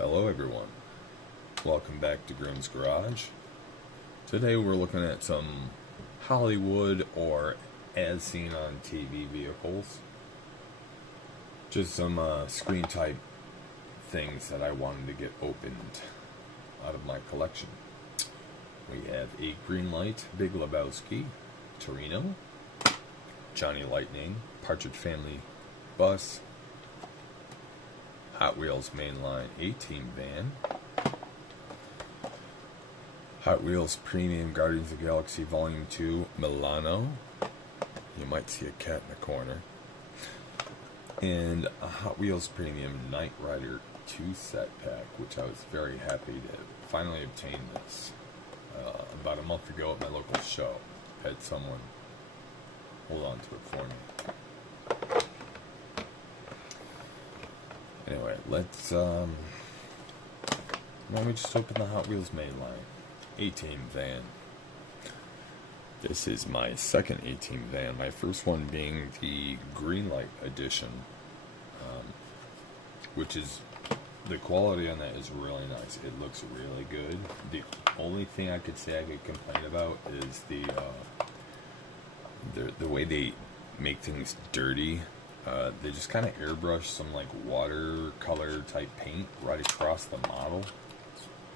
Hello everyone, welcome back to Grim's Garage. Today we're looking at some Hollywood or as seen on TV vehicles. Just some screen type things that I wanted to get opened out of my collection. We have a green light, Big Lebowski, Torino, Johnny Lightning, Partridge Family bus, Hot Wheels mainline A-Team van, Hot Wheels Premium Guardians of the Galaxy Volume 2 Milano. You might see a cat in the corner. And a Hot Wheels Premium Knight Rider 2 set pack, which I was very happy to finally obtain this. About a month ago at my local show. Had someone hold on to it for me. Anyway, let's, why don't we just open the Hot Wheels mainline. A-Team van. This is my second A-Team van. My first one being the Greenlight edition, which is, the quality on that is really nice. It looks really good. The only thing I could say I could complain about is the way they make things dirty. They just kind of airbrush some like watercolor type paint right across the model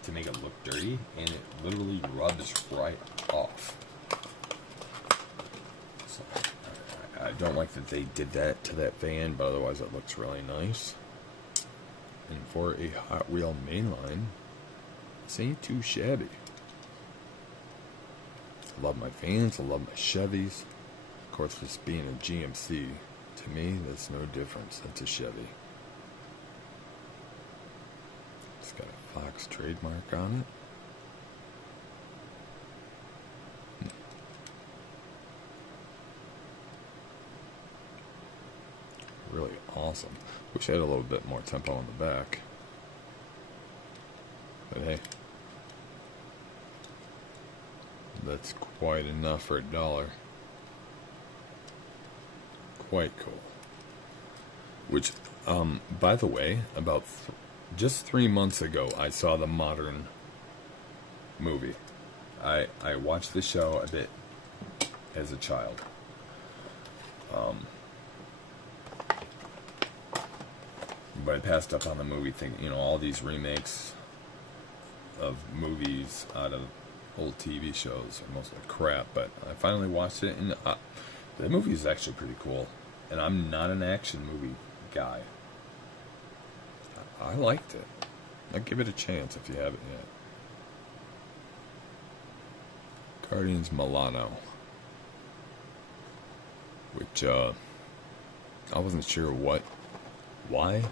to make it look dirty, and it literally rubs right off. So I don't like that they did that to that van, but otherwise it looks really nice. And for a Hot Wheel mainline, this ain't too shabby. I love my vans, I love my Chevys. Of course, this being a GMC, to me, there's no difference. That's a Chevy. It's got a Fox trademark on it. Really awesome. Wish I had a little bit more tempo on the back. But hey, that's quite enough for $1. Quite cool. Which, by the way, about just 3 months ago, I saw the Modern movie. I watched the show a bit as a child. But I passed up on the movie thinking, all these remakes of movies out of old TV shows are mostly crap. But I finally watched it, and the movie is actually pretty cool. And I'm not an action movie guy. I liked it. I'd give it a chance if you haven't yet. Guardians Milano. Which, I wasn't sure why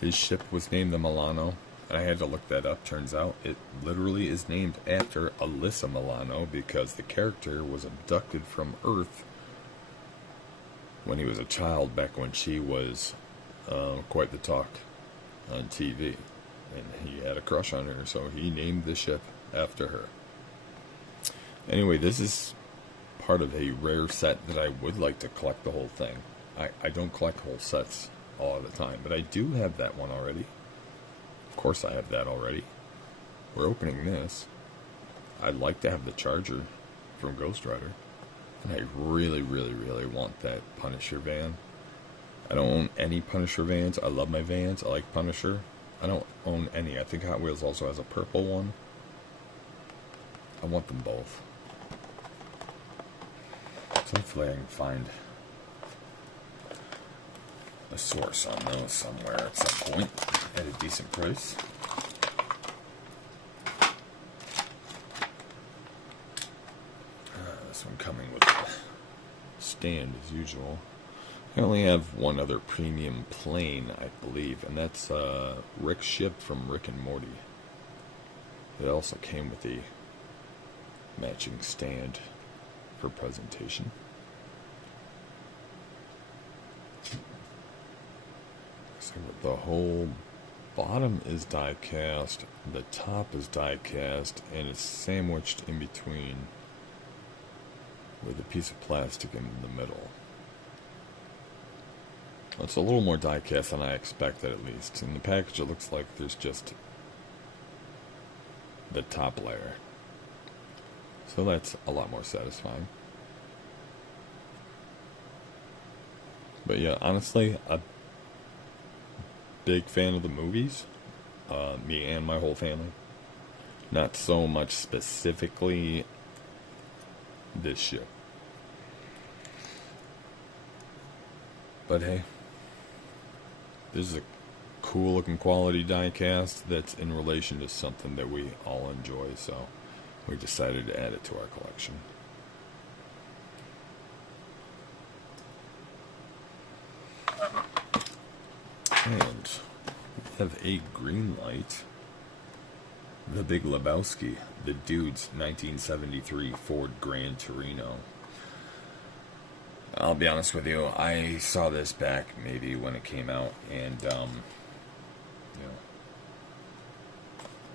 his ship was named the Milano. And I had to look that up. Turns out it literally is named after Alyssa Milano because the character was abducted from Earth when he was a child, back when she was quite the talk on TV. And he had a crush on her, so he named the ship after her. Anyway, this is part of a rare set that I would like to collect the whole thing. I don't collect whole sets all the time, but I do have that one already. Of course I have that already. We're opening this. I'd like to have the Charger from Ghost Rider. And I really, really, really want that Punisher van. I don't own any Punisher vans. I love my vans. I like Punisher. I don't own any. I think Hot Wheels also has a purple one. I want them both. So hopefully I can find a source on those somewhere at some point at a decent price. This one coming with a stand as usual. I only have one other premium plane, I believe, and that's Rick's ship from Rick and Morty. It also came with a matching stand for presentation. So the whole bottom is die cast, the top is die cast, and it's sandwiched in between with a piece of plastic in the middle. It's a little more die cast than I expected, at least. In the package, it looks like there's just the top layer. So that's a lot more satisfying. But yeah, honestly, a big fan of the movies. Me and my whole family. Not so much specifically this ship. But hey, this is a cool looking quality die cast that's in relation to something that we all enjoy, so we decided to add it to our collection. And we have a green light. The Big Lebowski, the Dude's 1973 Ford Grand Torino. I'll be honest with you, I saw this back maybe when it came out, and, it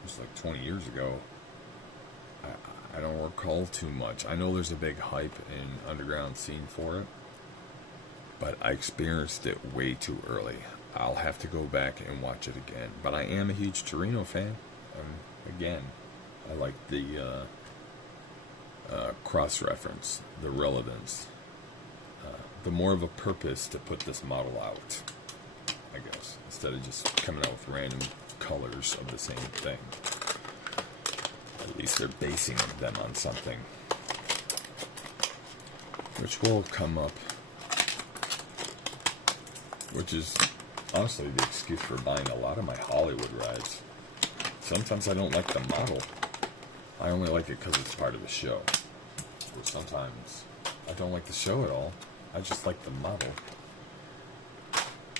was like 20 years ago. I don't recall too much. I know there's a big hype and underground scene for it, but I experienced it way too early. I'll have to go back and watch it again. But I am a huge Torino fan. Again, I like the cross-reference, the relevance, the more of a purpose to put this model out, I guess, instead of just coming out with random colors of the same thing. At least they're basing them on something, which will come up, which is honestly the excuse for buying a lot of my Hollywood rides. Sometimes I don't like the model. I only like it because it's part of the show. Or sometimes I don't like the show at all. I just like the model.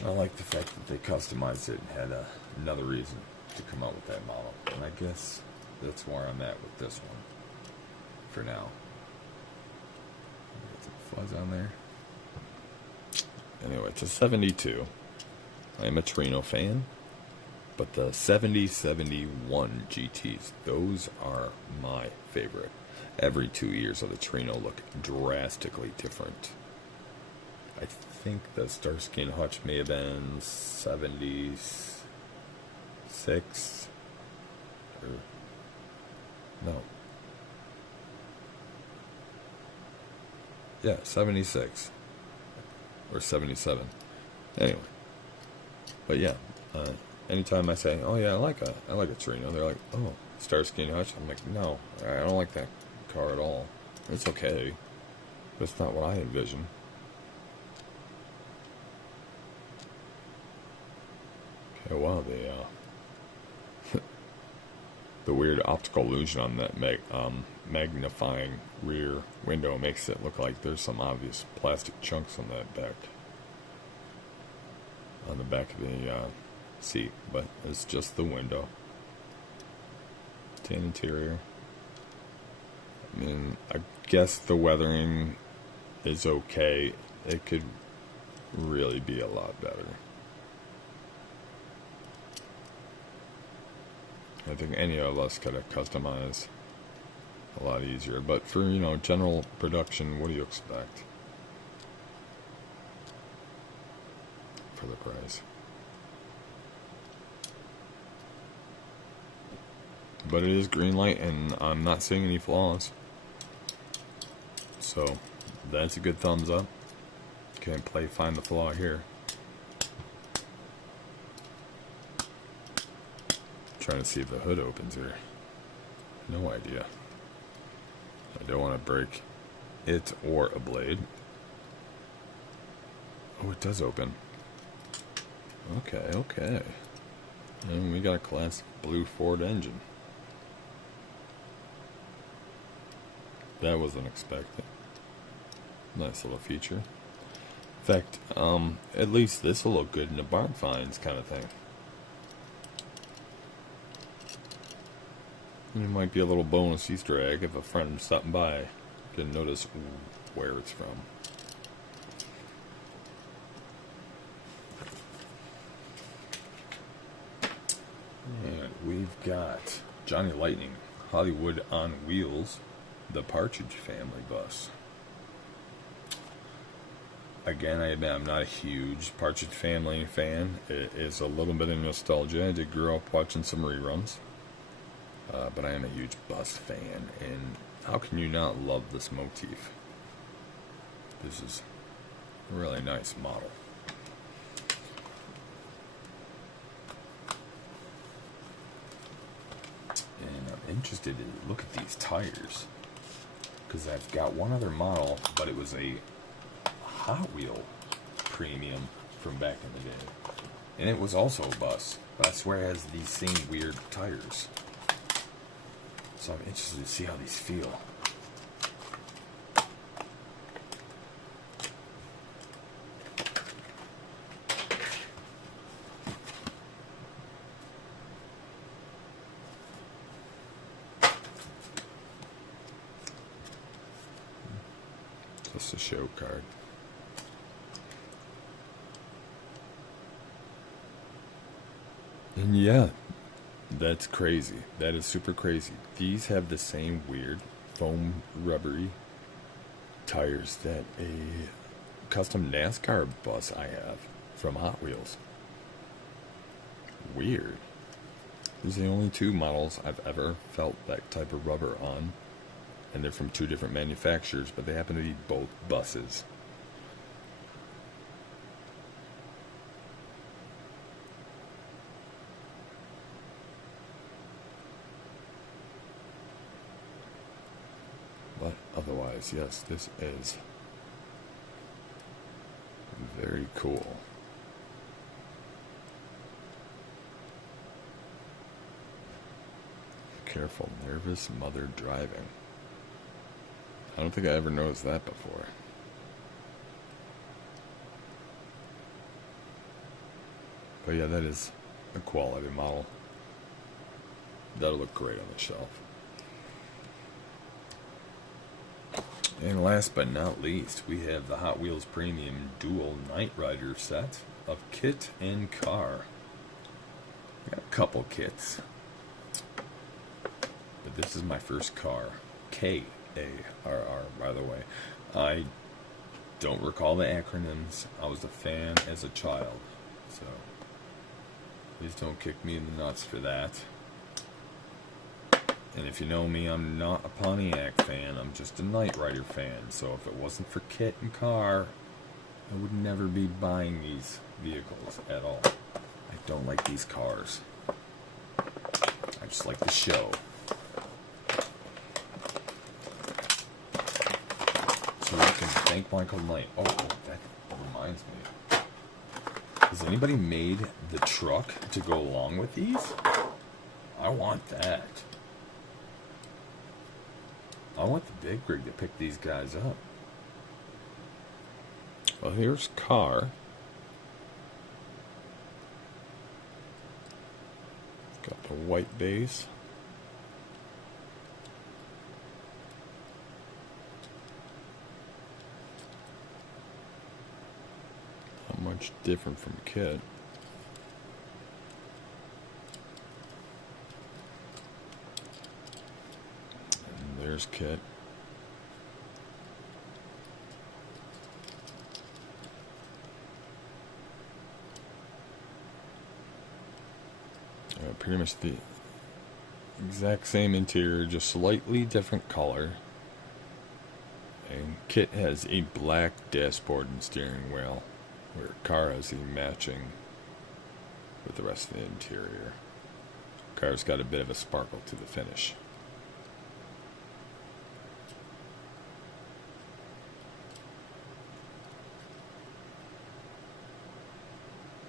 I like the fact that they customized it and had another reason to come out with that model. And I guess that's where I'm at with this one. For now. Get some fuzz on there. Anyway, it's a 72. I am a Torino fan. But the 70-71 GTs, those are my favorite. Every 2 years of the Torino look drastically different. I think the Starsky and Hutch may have been 76. Or, no. Yeah, 76. Or 77. Anyway. But yeah, anytime I say, oh yeah, I like a Torino, they're like, oh, Starsky and Hutch. I'm like, no, I don't like that car at all. It's okay, but it's not what I envision. Okay, wow, the weird optical illusion on that magnifying rear window makes it look like there's some obvious plastic chunks on that back, on the back of the seat, but it's just the window. Tan interior. I mean, I guess the weathering is okay. It could really be a lot better. I think any of us could have customized a lot easier, but for, general production, what do you expect for the price? But it is green light, and I'm not seeing any flaws. So, that's a good thumbs up. Can't play find the flaw here. Trying to see if the hood opens here. No idea. I don't want to break it or a blade. Oh, it does open. Okay. And we got a classic blue Ford engine. That wasn't expected. Nice little feature. In fact, at least this will look good in the barn finds kind of thing. It might be a little bonus Easter egg if a friend stopping by can notice where it's from. And we've got Johnny Lightning, Hollywood on Wheels, the Partridge Family bus. Again, I admit I'm not a huge Partridge Family fan. It is a little bit of nostalgia. I did grow up watching some reruns. But I am a huge bus fan, and how can you not love this motif? This is a really nice model. And I'm interested to look at these tires, because I've got one other model, but it was a Hot Wheel premium from back in the day. And it was also a bus, but I swear it has these same weird tires. So I'm interested to see how these feel. Just a show card. And yeah, that's crazy. That is super crazy. These have the same weird foam rubbery tires that a custom NASCAR bus I have from Hot Wheels. Weird. These are the only two models I've ever felt that type of rubber on. And they're from two different manufacturers, but they happen to be both buses. But otherwise, yes, this is very cool. Careful, nervous mother driving. I don't think I ever noticed that before. But yeah, that is a quality model. That'll look great on the shelf. And last but not least, we have the Hot Wheels Premium Dual Knight Rider set of kit and car. We got a couple kits, but this is my first car. K-A-R-R, by the way. I don't recall the acronyms. I was a fan as a child, so please don't kick me in the nuts for that. And if you know me, I'm not a Pontiac fan. I'm just a Knight Rider fan. So if it wasn't for kit and car, I would never be buying these vehicles at all. I don't like these cars. I just like the show. So we can thank Michael Knight. Oh, that reminds me. Has anybody made the truck to go along with these? I want that. I want the big rig to pick these guys up. Well, here's car. Got the white base. Not much different from kit. There's kit. Pretty much the exact same interior, just slightly different color. And kit has a black dashboard and steering wheel, where car has the matching with the rest of the interior. Car's got a bit of a sparkle to the finish.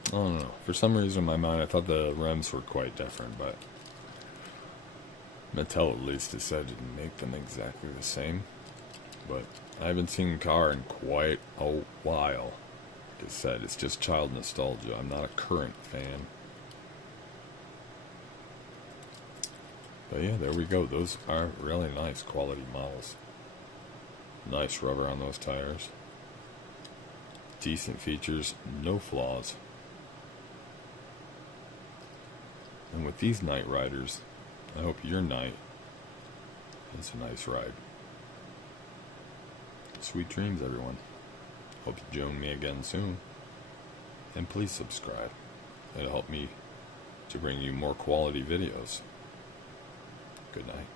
I don't know. For some reason in my mind, I thought the rims were quite different, but Mattel at least decided to make them exactly the same. But I haven't seen car in quite a while. Like I said, it's just child nostalgia. I'm not a current fan. But yeah, there we go. Those are really nice quality models. Nice rubber on those tires. Decent features, no flaws. And with these Knight Riders, I hope your night is a nice ride. Sweet dreams, everyone. Hope you join me again soon. And please subscribe. It'll help me to bring you more quality videos. Good night.